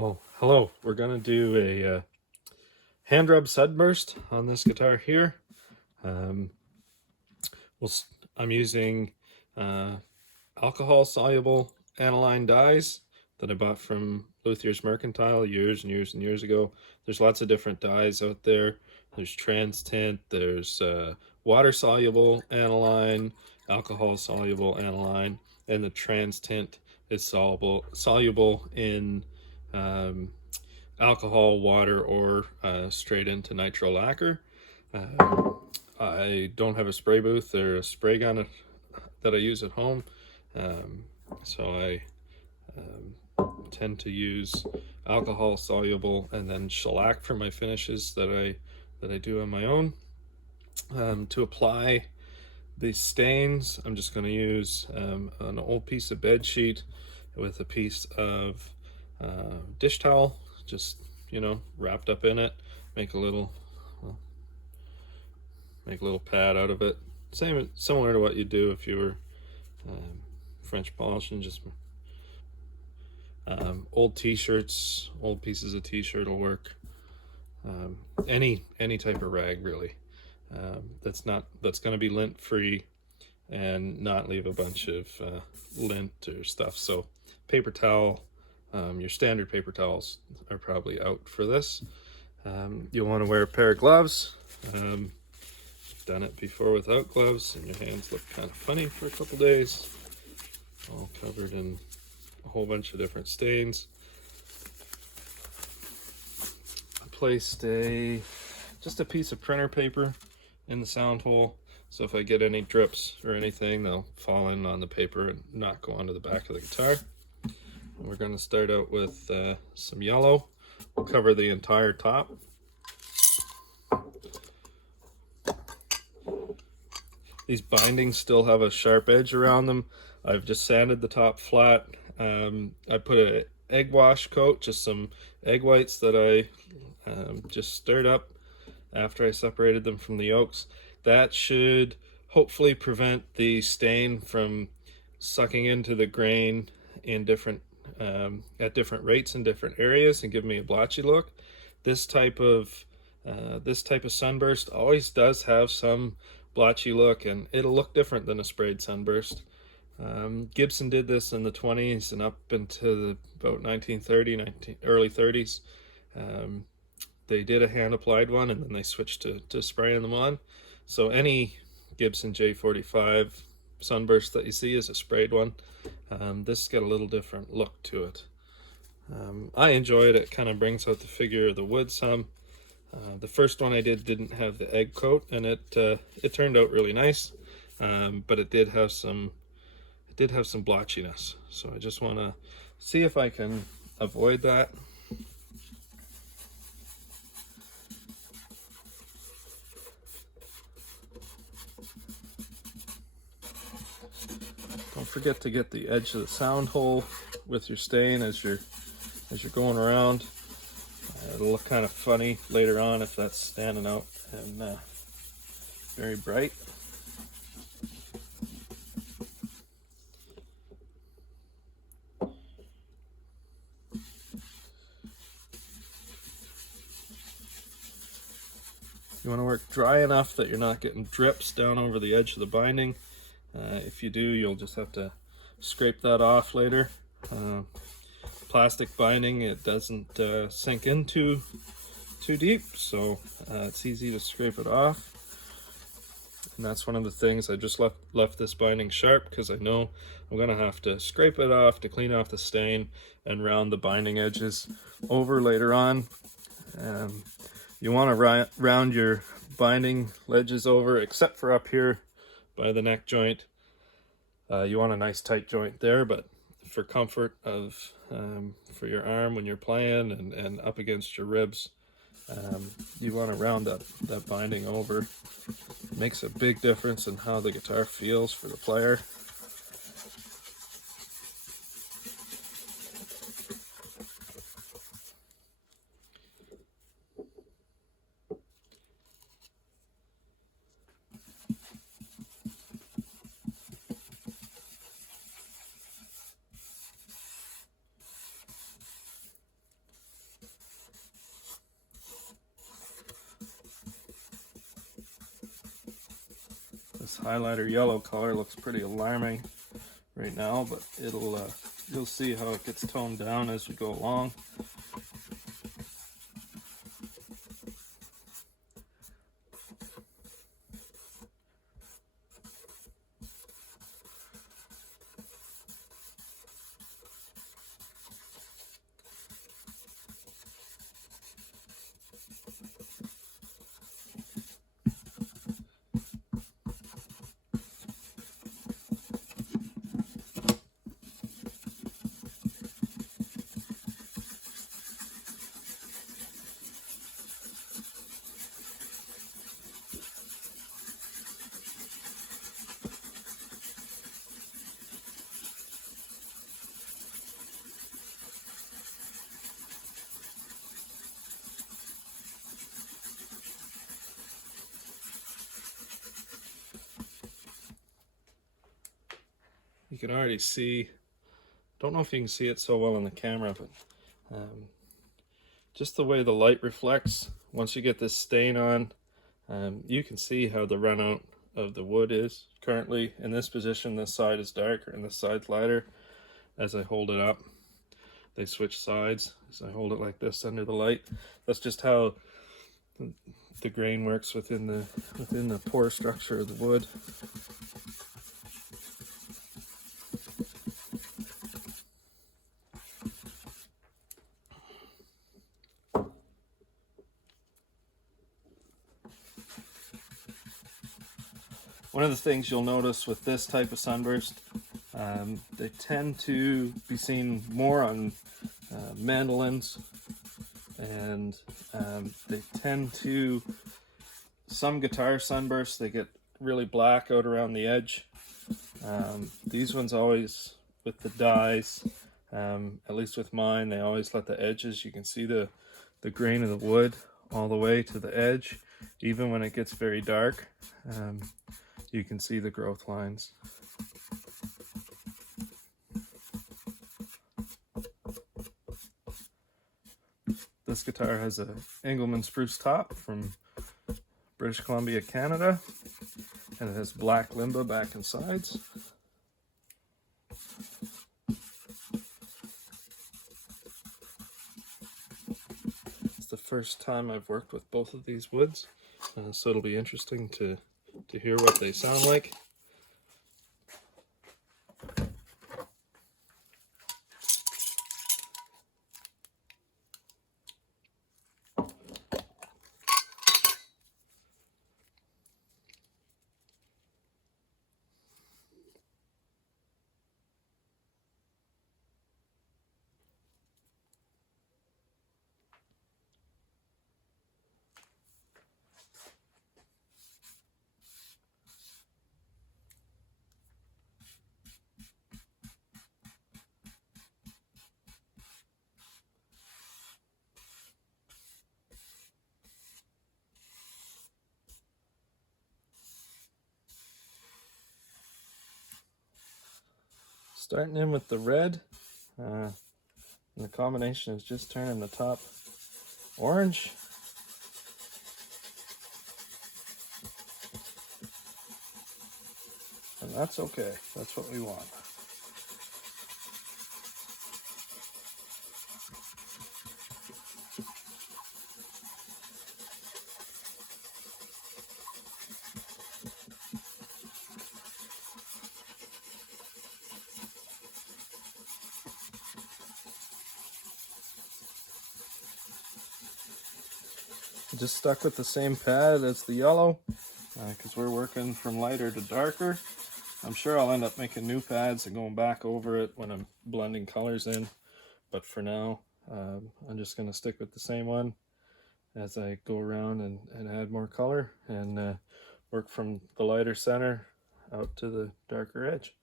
Well, hello. We're gonna do a hand rub sunburst on this guitar here. Um, I'm using uh, alcohol soluble aniline dyes that I bought from Luthier's Mercantile years and years and years ago. There's lots of different dyes out there. There's trans tint, there's water soluble aniline, alcohol soluble aniline, and the trans tint is soluble in um, alcohol, water, or straight into nitro lacquer. I don't have a spray booth or a spray gun that I use at home, um, so I tend to use alcohol soluble and then shellac for my finishes that I do on my own. To apply the stains, I'm just going to use an old piece of bed sheet with a piece of dish towel, just wrapped up in it. Make a little pad out of it, similar to what you do if you were French polishing. Just old t-shirts, old pieces of t-shirt will work. Any type of rag really, that's going to be lint free and not leave a bunch of lint or stuff. So paper towel, your standard paper towels are probably out for this. You'll want to wear a pair of gloves. Done it before without gloves and your hands look kind of funny for a couple days, all covered in a whole bunch of different stains. I placed just a piece of printer paper in the sound hole, so if I get any drips or anything, they'll fall in on the paper and not go onto the back of the guitar. And we're going to start out with some yellow. We'll cover the entire top. These bindings still have a sharp edge around them. I've just sanded the top flat. I put an egg wash coat, just some egg whites that I just stirred up after I separated them from the yolks. That should hopefully prevent the stain from sucking into the grain in at different rates in different areas and give me a blotchy look. This type of sunburst always does have some blotchy look, and it'll look different than a sprayed sunburst. Gibson did this in the 20s and up into about 1930, early 30s. They did a hand applied one and then they switched to spraying them on. So any Gibson J45 sunburst that you see is a sprayed one. This has got a little different look to it. I enjoy it. It kind of brings out the figure of the wood some. The first one I did didn't have the egg coat, and it turned out really nice, but it did have some blotchiness. So I just want to see if I can avoid that. Don't forget to get the edge of the sound hole with your stain as you're going around. It'll look kind of funny later on if that's standing out and very bright. You want to work dry enough that you're not getting drips down over the edge of the binding. If you do, you'll just have to scrape that off later. Plastic binding, it doesn't sink in too deep, so it's easy to scrape it off. And that's one of the things. I just left this binding sharp because I know I'm gonna have to scrape it off to clean off the stain and round the binding edges over later on. You want to round your binding ledges over, except for up here by the neck joint. You want a nice tight joint there, but for comfort of for your arm when you're playing and up against your ribs, you want to round that binding over. It makes a big difference in how the guitar feels for the player. This highlighter yellow color looks pretty alarming right now, but you'll see how it gets toned down as we go along. You can already see, don't know if you can see it so well on the camera, but just the way the light reflects, once you get this stain on, you can see how the run out of the wood is. Currently in this position, this side is darker and this side's lighter. As I hold it up, they switch sides. As I hold it like this under the light, that's just how the grain works within the pore structure of the wood. One of the things you'll notice with this type of sunburst, they tend to be seen more on mandolins, and they tend to, some guitar sunbursts, they get really black out around the edge. These ones always, with the dyes, at least with mine, they always let the edges, you can see the grain of the wood all the way to the edge. Even when it gets very dark, you can see the growth lines. This guitar has a Engelmann spruce top from British Columbia, Canada, and it has black limba back and sides. It's the first time I've worked with both of these woods, so it'll be interesting to hear what they sound like. Starting in with the red, and the combination is just turning the top orange. And that's okay, that's what we want. Just stuck with the same pad as the yellow, because we're working from lighter to darker. I'm sure I'll end up making new pads and going back over it when I'm blending colors in, but for now I'm just going to stick with the same one as I go around and add more color and work from the lighter center out to the darker edge.